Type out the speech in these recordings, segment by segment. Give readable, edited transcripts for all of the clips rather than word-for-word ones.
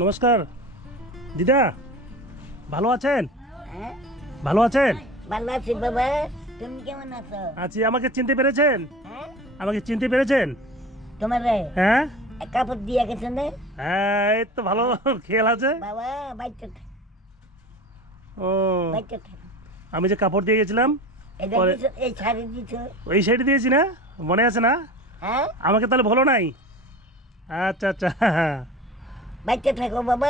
নমস্কার দিদা, ভালো আছেন? হ্যাঁ, ভালো আছেন? ভালো আছি বাবা। তুমি কেমন আছো? আছি। আমাকে চিনতে পেরেছেন? হ্যাঁ, আমাকে চিনতে পেরেছেন? তোমার হ্যাঁ কাপড় দিয়ে গেছে না হ্যাঁ, এই তো ভালো খেয়াল আছে বাবা। বাচ্চা ও। বাচ্চা আমি যে কাপড় দিয়ে গেছিলাম এই শাড়ি দিছ? ওই সাইডে দিয়েছি না, মনে আছে না? হ্যাঁ, আমাকে তাহলে ভালো নাই। আচ্ছা আচ্ছা বাচ্চা থাকো বাবা।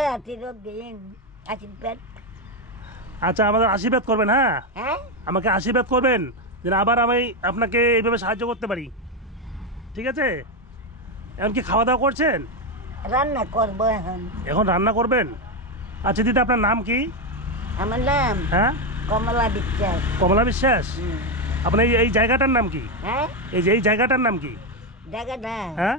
দিন আশীর্বাদ। আচ্ছা, আমাদের আশীর্বাদ করবেন। হ্যাঁ, হ্যাঁ, আমাকে আশীর্বাদ করবেন যেন আবার আমি আপনাকে এইভাবে সাহায্য করতে পারি। ঠিক আছে? এখন কি খাওয়া দাওয়া করছেন? রান্না করবো এখন। এখন রান্না করবেন? আচ্ছা দিদা, আপনার নাম কি? আমার নাম হ্যাঁ, কমলা বিশ্বাস। কমলা বিশ্বাস। আপনার এই জায়গাটার নাম কি? হ্যাঁ, এই জায়গাটার নাম কি? জায়গাটা হ্যাঁ,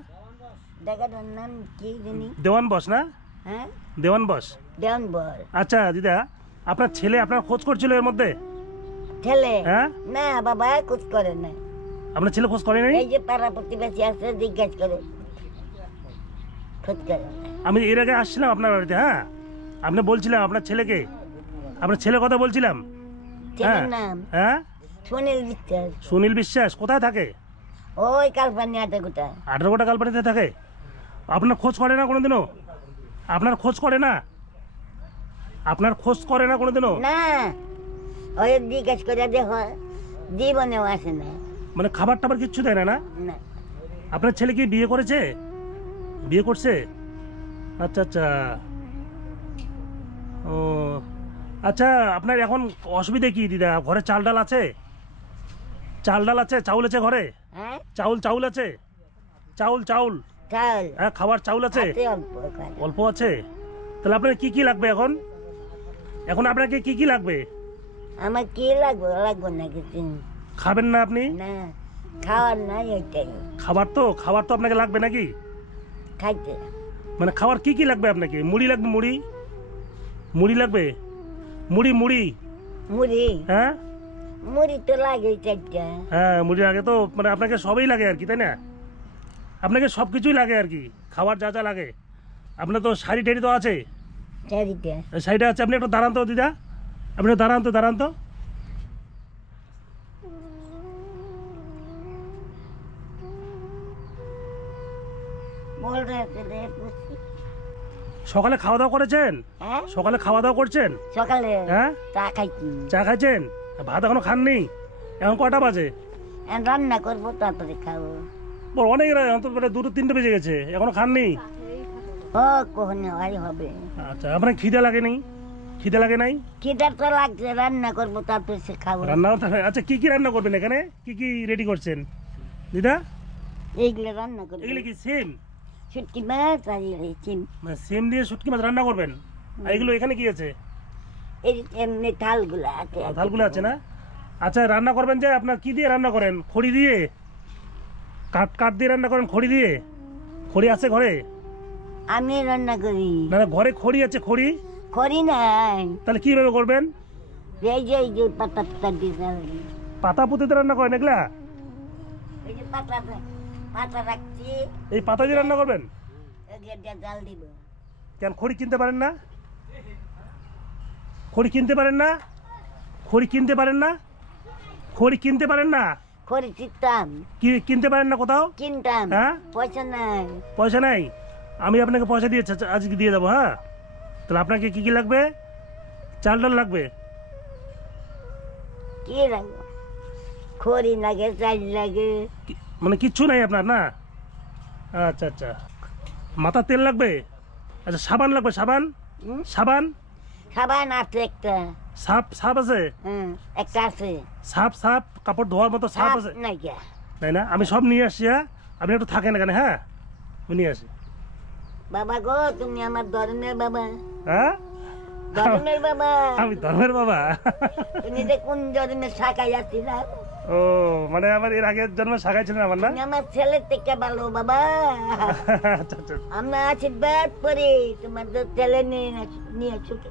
জায়গাটার নাম কি জানি? দেওয়ান বস না? হ্যাঁ, দেওয়ান বস। দেওয়ানবর। আচ্ছা দিদা, আপনার ছেলে আপনার খোঁজ করছিল এর মধ্যে? ছেলে? হ্যাঁ, না বাবা, খোঁজ করে না। আপনার ছেলে খোঁজ করে নাই? এই যে পাড়া প্রতিবেশী আছে, জিজ্ঞাসা করে, খোঁজ করে না। আমি এর আগে আসছিলাম আপনার বাড়িতে। হ্যাঁ, আপনি বলছিলাম আপনার ছেলেকে, আপনার ছেলের কথা বলছিলাম। ছেলের নাম হ্যাঁ, সুনীল বিশ্বাস। সুনীল বিশ্বাস। কোথায় থাকে? ওই কালপানি আটাগুটা। 18 কালপানিতে থাকে। আপনার খোঁজ করে না কোনোদিনও? আপনার খোঁজ করে না? আপনার খোঁজ করে না কোনোদিনও? না, ওই জিজ্ঞাসা করে দেখো, জীবনেও আসে না। মানে খাবার টাবার কিচ্ছু দেয় না? না। না, আপনার ছেলে কি বিয়ে করেছে? বিয়ে করছে? আচ্ছা আচ্ছা। ও আচ্ছা, আপনার এখন অসুবিধা কি দিদা? ঘরে চাল ডাল আছে? চাল ডাল আছে? চাউল আছে ঘরে? হ্যাঁ, চাউল আছে? চাউল চাউল চাল হ্যাঁ, খাবার চাউল আছে? আছে অল্প করে। অল্প আছে? তাহলে আপনার কি কি লাগবে এখন? এখন আপনাকে কি কি লাগবে? আমার কি লাগবে? লাগবে না কিছু। খাবেন না আপনি? না, খাওয়ার নাই ওইটাই। খাবার তো আপনাকে লাগবে নাকি? খাইতে মানে খাবার কি কি লাগবে আপনাকে? মুড়ি লাগবে? মুড়ি লাগবে? মুড়ি মুড়ি মুড়ি? হ্যাঁ মুড়ি তো লাগে চারটা। হ্যাঁ, মুড়ি লাগে তো। মানে আপনাকে সবই লাগে আর কি, তাই না? আপনাকে সব কিছুই লাগে আর কি, খাবার যা যা লাগে। আপনার তো শাড়ি টাড়ি তো আছে? চারিটা শাড়িটা আছে। আপনি একটু দাঁড়ান তো দিদা, আপনি একটু দাঁড়ান তো। বল রে রে, বুঝছি। সকালে খাওয়া দাওয়া করেছেন? হ্যাঁ, সকালে খাওয়া দাওয়া করছেন? সকালে হ্যাঁ, চা খাইছি। চা খাইছেন? ভাত এখনো খাননি? এখন কটা বাজে? এখন রান্না করবো, তারপরে খাবো। অনেক এখন তো প্রায় 2-3টে বেজে গেছে, এখনো খাননি? ও কখনো হয় হবে। আচ্ছা, আপনার খিদে লাগে নাই? খিদে লাগে নাই? খিদার তো লাগছে, রান্না করবো তারপরে সে খাবো। রান্না? আচ্ছা, কি কি রান্না করবেন এখানে? কি কি রেডি করছেন দিদা? এইগুলো রান্না করবো। এগুলো কি সেম? শুটকি মাছ আর চিম। মানে সেম দিয়ে শুটকি মাছ রান্না করবেন? আর এগুলো এখানে কি আছে? এই এমনি থালগুলো আছে। থালগুলো আছে না? আচ্ছা, রান্না করবেন যে আপনার কি দিয়ে রান্না করেন? খড়ি দিয়ে? কাঠ দিয়ে রান্না করেন? খড়ি দিয়ে? খড়ি আছে ঘরে? আমি রান্না করি। না না, ঘরে খড়ি আছে? খড়ি করি নাই। তাহলে কিভাবে করবেন? এই যে পাতা পাতা দিয়ে রান্না। পাতা পুঁতিতে রান্না করেন এগুলা? এই যে পাতা পাতা রাখছি, এই পাতা দিয়ে রান্না করবেন? এটা জাল দিব। কেন খড়ি কিনতে পারেন না? খড়ি কিনতে পারেন না? খড়ি কিনতে পারেন না? খড়ি কিনতে পারেন না? খড়ি চিনতাম, কিনতে পারেন না কোথাও? কিনতাম, হ্যাঁ, পয়সা নাই। পয়সা নাই? আমি আপনাকে পয়সা দিয়ে আজকে দিয়ে দেবো। হ্যাঁ, তাহলে আপনাকে কি কি লাগবে? চাল ডাল লাগবে? কি লাগবে? খড়ি লাগে, চাল লাগে। মানে কিচ্ছু নাই আপনার? না। আচ্ছা আচ্ছা, মাথার তেল লাগবে? আচ্ছা, সাবান লাগবে? সাবান? সাবান সাবান আছে একটা। সাপ আছে? একটা আছে। সাপ কাপড় ধোয়ার মতো সাপ আছে? নাই কে? তাই না? আমি সব নিয়ে আসছি। হ্যাঁ, আপনি একটু থাকেন এখানে। হ্যাঁ, আমি নিয়ে আসি। বাবা গো, তুমি আমার ধর্মের বাবা। হ্যাঁ, ধর্মের বাবা। আমি ধর্মের বাবা? তুমি যে কোন ধর্মের শাখায় আছি না? ও, মানে আমার এর আগের জন্মে শাখায় ছিলেন আমার? না, তুমি আমার ছেলের থেকে ভালো বাবা। আচ্ছা আচ্ছা আমরা আশীর্বাদ করি, তোমার তো ছেলে নিয়ে ছুটে।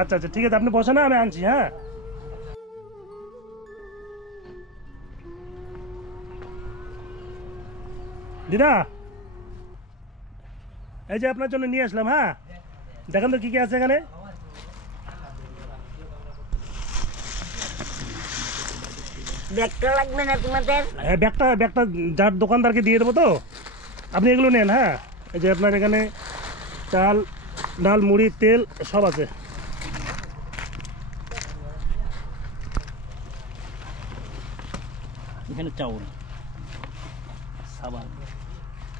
আচ্ছা আচ্ছা, ঠিক আছে, আপনি বসে না, আমি আনছি। হ্যাঁ, দিদা এই যে আপনার জন্য নিয়ে আসলাম। হ্যাঁ, দেখেন তো কি কি আছে এখানে। ব্যাগটা লাগবে না তোমাদের? হ্যাঁ, ব্যাগটা ব্যাগটা যার দোকানদারকে দিয়ে দেবো তো, আপনি এগুলো নেন। হ্যাঁ, এই যে আপনার এখানে চাল ডাল মুড়ি তেল সব আছে। এখানে চাউল সাবান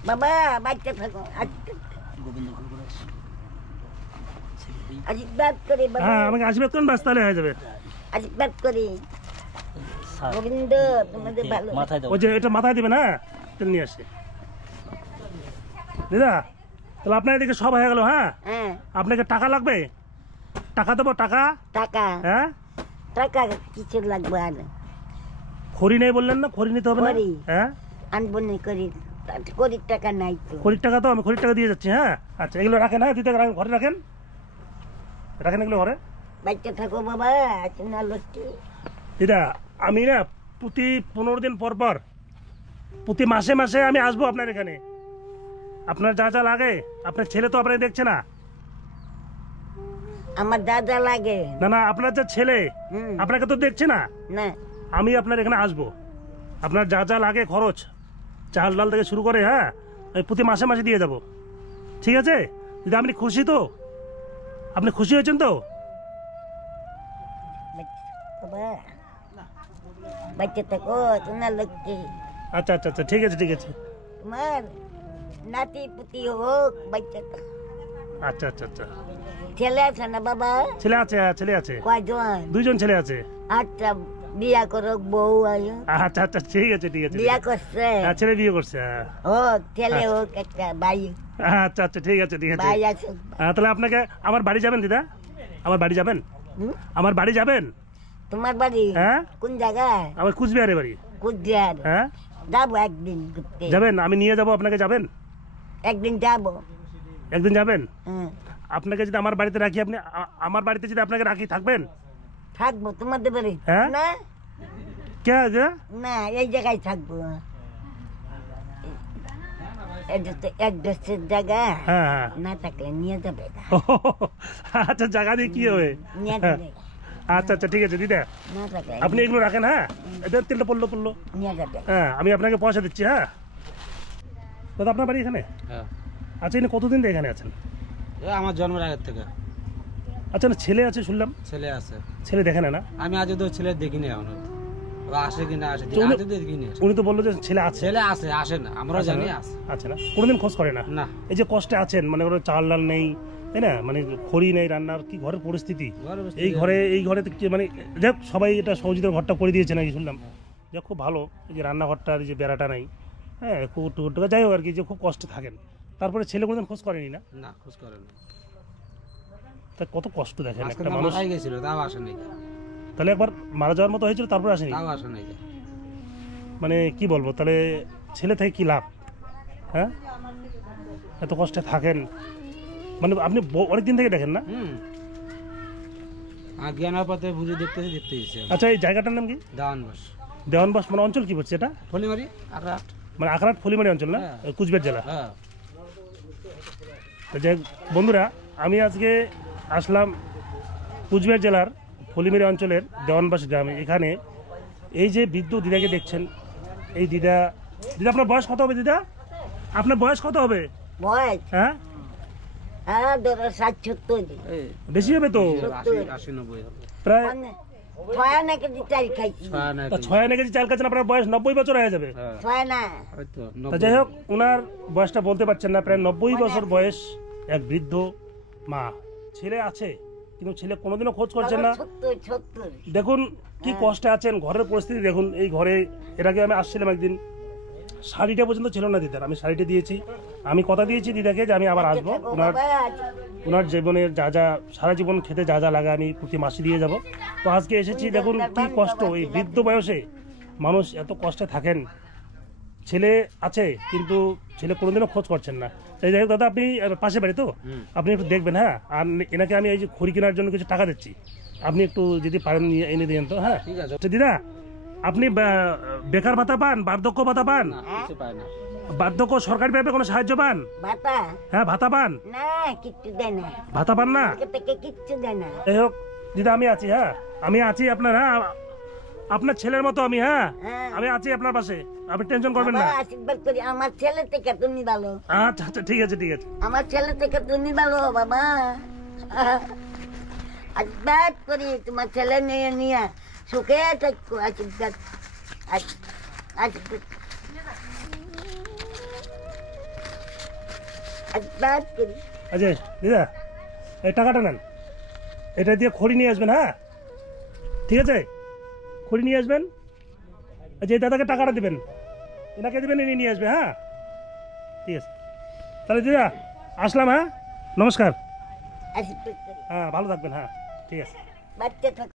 বাবা বাচ্চা থাকো গোবিন্দ আশীর্বাদ করি বাবা, হ্যাঁ, আমাকে আশীর্বাদ করেন, বাস তাহলে হয়ে যাবে। আশীর্বাদ করি গোবিন্দ তোমাদের ভালো। মাথায় দাও। ওই যে এটা মাথায় দিবেন। হ্যাঁ, তেল নিয়ে আসছি দিদা। তাহলে আপনার এদিকে সব হয়ে গেল। হ্যাঁ, হ্যাঁ আপনাকে টাকা লাগবে? টাকা দেবো টাকা। টাকা হ্যাঁ, টাকা কিছু লাগবে আর খড়ি নেই বললেন না, খড়ি নিতে হবে না? খড়ি? হ্যাঁ, আনবো না করি, করির টাকা নাই তো। খড়ির টাকা তো আমি খড়ির টাকা দিয়ে যাচ্ছি। হ্যাঁ, আচ্ছা এগুলো রাখেন। হ্যাঁ, দিতে রাখেন, ঘরে রাখেন, রাখেন এগুলো ঘরে। বাচ্চা থাকো বাবা, আছে না লক্ষ্মী? দিদা, আমি না প্রতি 15 দিন পর পর, প্রতি মাসে মাসে আমি আসবো আপনার এখানে। আপনার যা যা লাগে, আপনার ছেলে তো আপনাকে দেখছে না। আমার দাদা লাগে না না, আপনার যা ছেলে হুম। আপনাকে তো দেখছে না। না আমি আপনার এখানে আসবো, আপনার যা যা লাগে খরচ, চাল ডাল থেকে শুরু করে, হ্যাঁ, আমি প্রতি মাসে মাসে দিয়ে যাব। ঠিক আছে দিদা, আপনি খুশি তো? আপনি খুশি হয়েছেন তো? বাবা বাচ্চা থাকো, তোমার লক্ষ্মী। আচ্ছা আচ্ছা আচ্ছা, ঠিক আছে ঠিক আছে। তোমার নাতি পুতি হোক বাচ্চা থাকো। আচ্ছা আচ্ছা আচ্ছা, ছেলে আছে না বাবা? ছেলে আছে, হ্যাঁ ছেলে আছে, কয়জন? 2 জন ছেলে আছে। আচ্ছা বিয়া করো, বউ আয়ো। আচ্ছা আচ্ছা, ঠিক আছে ঠিক আছে। বিয়া করছে? হ্যাঁ, ছেলে বিয়ে করছে। হ্যাঁ, হোক ছেলে হোক, একটা ভাই আচ্ছা আচ্ছা, ঠিক আছে ঠিক আছে। ভাই আছে। হ্যাঁ, তাহলে আপনাকে আমার বাড়ি যাবেন দিদা? আমার বাড়ি যাবেন? হুম? আমার বাড়ি যাবেন? তোমার বাড়ি হ্যাঁ, কোন জায়গায়? আমার কুচবিহারে বাড়ি। কুচবিহার? হ্যাঁ, যাবো একদিন ঘুরতে। যাবেন? আমি নিয়ে যাব আপনাকে, যাবেন? একদিন যাবো। একদিন যাবেন? হ্যাঁ আপনাকে যদি আমার বাড়িতে রাখি, আপনি আমার বাড়িতে যদি আপনাকে রাখি, থাকবেন? থাকবো তোমাদের বাড়ি? হ্যাঁ? না কে আছে? না, এই জায়গায় থাকবো। এটা তো অ্যাড্রেসের জায়গা, হ্যাঁ হ্যাঁ। না থাকলে নিয়ে যাবে না। ও, আচ্ছা, জায়গা দিয়ে কি হবে? নিয়ে যাবে আচ্ছা আচ্ছা, ঠিক আছে দিদা, না থাকলে আপনি এগুলো রাখেন। হ্যাঁ, এটা তেলটা পড়লো। নিয়ে যাবে। হ্যাঁ, আমি আপনাকে পয়সা দিচ্ছি। হ্যাঁ দাদা, আপনার বাড়ি এখানে? হ্যাঁ, আচ্ছা, এখানে কতদিন থেকে এখানে আছেন? আমার জন্মের আগের থেকে। আচ্ছা, না ছেলে আছে শুনলাম, ছেলে আছে। ছেলে দেখে না? না, আমি আজ তো ছেলে দেখিনি এখন। ও আসে কিনা আসে, তো উনি- আজ দেখিনি। উনি তো বললো যে ছেলে আছে। ছেলে আছে, আসে না, আমরাও জানি আছে। আচ্ছা, না কোনোদিন খোঁজ করে না? না, এই যে কষ্টে আছেন, মানে ওরা চাল ডাল নেই, তাই না, মানে খড়ি নেই, রান্নার কি ঘরের পরিস্থিতি, ঘরের এই ঘরে তো কি মানে, দেখ সবাই এটা সহযোগিতার ঘরটা করে দিয়েছে নাকি শুনলাম, যে খুব ভালো, এই যে রান্নাঘরটার এই যে বেড়াটা নাই, হ্যাঁ, কুকুর টুকুর যাই হোক আর কি, যে খুব কষ্টে থাকেন। তারপরে ছেলে কোনোদিন খোঁজ করেনি না? না খোঁজ করে না। তা কত কষ্ট দেখেন আজকে একটা তো মানুষ। মারাই গেছিল, তাও আসে নাই। তাহলে একবার মারা যাওয়ার মতো হয়েছিল, তারপরে আসেনি? তাও আসে নাই। মানে কি বলবো, তাহলে ছেলে থেকে কি লাভ? হ্যাঁ, এত কষ্টে থাকেন, মানে আপনি অনেকদিন থেকে দেখেন না? আর জ্ঞানের পথে বুঝে দেখতে দিচ্ছে। আচ্ছা, এই জায়গাটার নাম কি? দাওয়ান বাস। দেওয়ানবাস মানে অঞ্চল কি বলছে এটা? ফলিমারি আর রাত। মানে আখড়াট ফলিমারি অঞ্চল না? হ্যাঁ। কুচবিহার জেলা। হ্যাঁ, তো যাই হোক, বন্ধুরা, আমি আজকে আসলাম কুচবিহার জেলার ফলিমারি অঞ্চলের দেওয়ানবাস গ্রামে। এখানে এই যে বৃদ্ধ দিদাকে দেখছেন, এই দিদা আপনার বয়স কত হবে দিদা? আপনার বয়স কত হবে? বয়স হ্যাঁ, হ্যাঁ ধরো 60-70। বেশি হবে তো, 80-90 হবে। প্রায় ছয় না কেজি চাল খাইছি। 6 আনা কেজি চাল খাচ্ছেন, আপনার বয়স 90 বছর হয়ে যাবে। হ্যাঁ, ছয় না হয়তো তা যাই হোক, ওনার বয়সটা বলতে পারছেন না, প্রায় 90 বছর বয়স, এক বৃদ্ধ মা। ছেলে আছে, কিন্তু ছেলে কোনোদিনও খোঁজ করছেন না। 70 দেখুন কি কষ্টে আছেন, ঘরের পরিস্থিতি দেখুন। এই ঘরে এর আগে আমি আসছিলাম একদিন, শাড়িটা পর্যন্ত ছিল না দিদার, আমি শাড়িটা দিয়েছি। আমি কথা দিয়েছি দিদাকে যে আমি আবার আসবো, ওনার জীবনের যা যা সারা জীবন খেতে যা যা লাগে আমি প্রতি মাসে দিয়ে যাব। তো আজকে এসেছি, দেখুন কি কষ্ট, এই বৃদ্ধ বয়সে মানুষ এত কষ্টে থাকেন। ছেলে আছে, কিন্তু ছেলে কোনোদিনও খোঁজ করছেন না। তাই যাই হোক দাদা, আপনি পাশে বাড়ি তো, আপনি একটু দেখবেন। হ্যাঁ, আর এনাকে আমি এই যে খড়ি কেনার জন্য কিছু টাকা দিচ্ছি, আপনি একটু যদি পারেন নিয়ে এনে দিন তো। হ্যাঁ, ঠিক আছে। আচ্ছা দিদা, আপনি বেকার ভাতা পান, বার্ধক্য ভাতা পান? না, কিছু পায় না। বার্ধক্য সরকারিভাবে কোনো সাহায্য পান? ভাতা হ্যাঁ, ভাতা পান? না, কিচ্ছু দেয় না, ভাতা পান না? আজকে থেকে কিচ্ছু দেয় না। যাই হোক দিদা, আমি আছি, হ্যাঁ আমি আছি আপনার, হ্যাঁ আপনার ছেলের মতো আমি, হ্যাঁ হ্যাঁ। আমি আছি আপনার পাশে, আপনি টেনশন করবেন বাবা, না। আশীর্বাদ করি, আমার ছেলে থেকে তুমি ভালো, আচ্ছা আচ্ছা, ঠিক আছে ঠিক আছে। আমার ছেলে থেকে তুমি ভালো বাবা। আশীর্বাদ করি তোমার ছেলে নিয়ে নিয়ে সুখে থাকো, আশীর্বাদ আশীর্বাদ আশীর্বাদ করি। আচ্ছা দিদা, এই টাকাটা নেন, এটা দিয়ে খড়ি নিয়ে আসবেন, হ্যাঁ ঠিক আছে, খড়ি নিয়ে আসবেন। আচ্ছা, এই দাদাকে টাকাটা দেবেন, এনাকে দেবেন, ইনি নিয়ে আসবে, হ্যাঁ ঠিক আছে। তাহলে দিদা আসলাম, হ্যাঁ নমস্কার। আশীর্বাদ করি, হ্যাঁ ভালো থাকবেন, হ্যাঁ ঠিক আছে। বাচ্চা থাকো।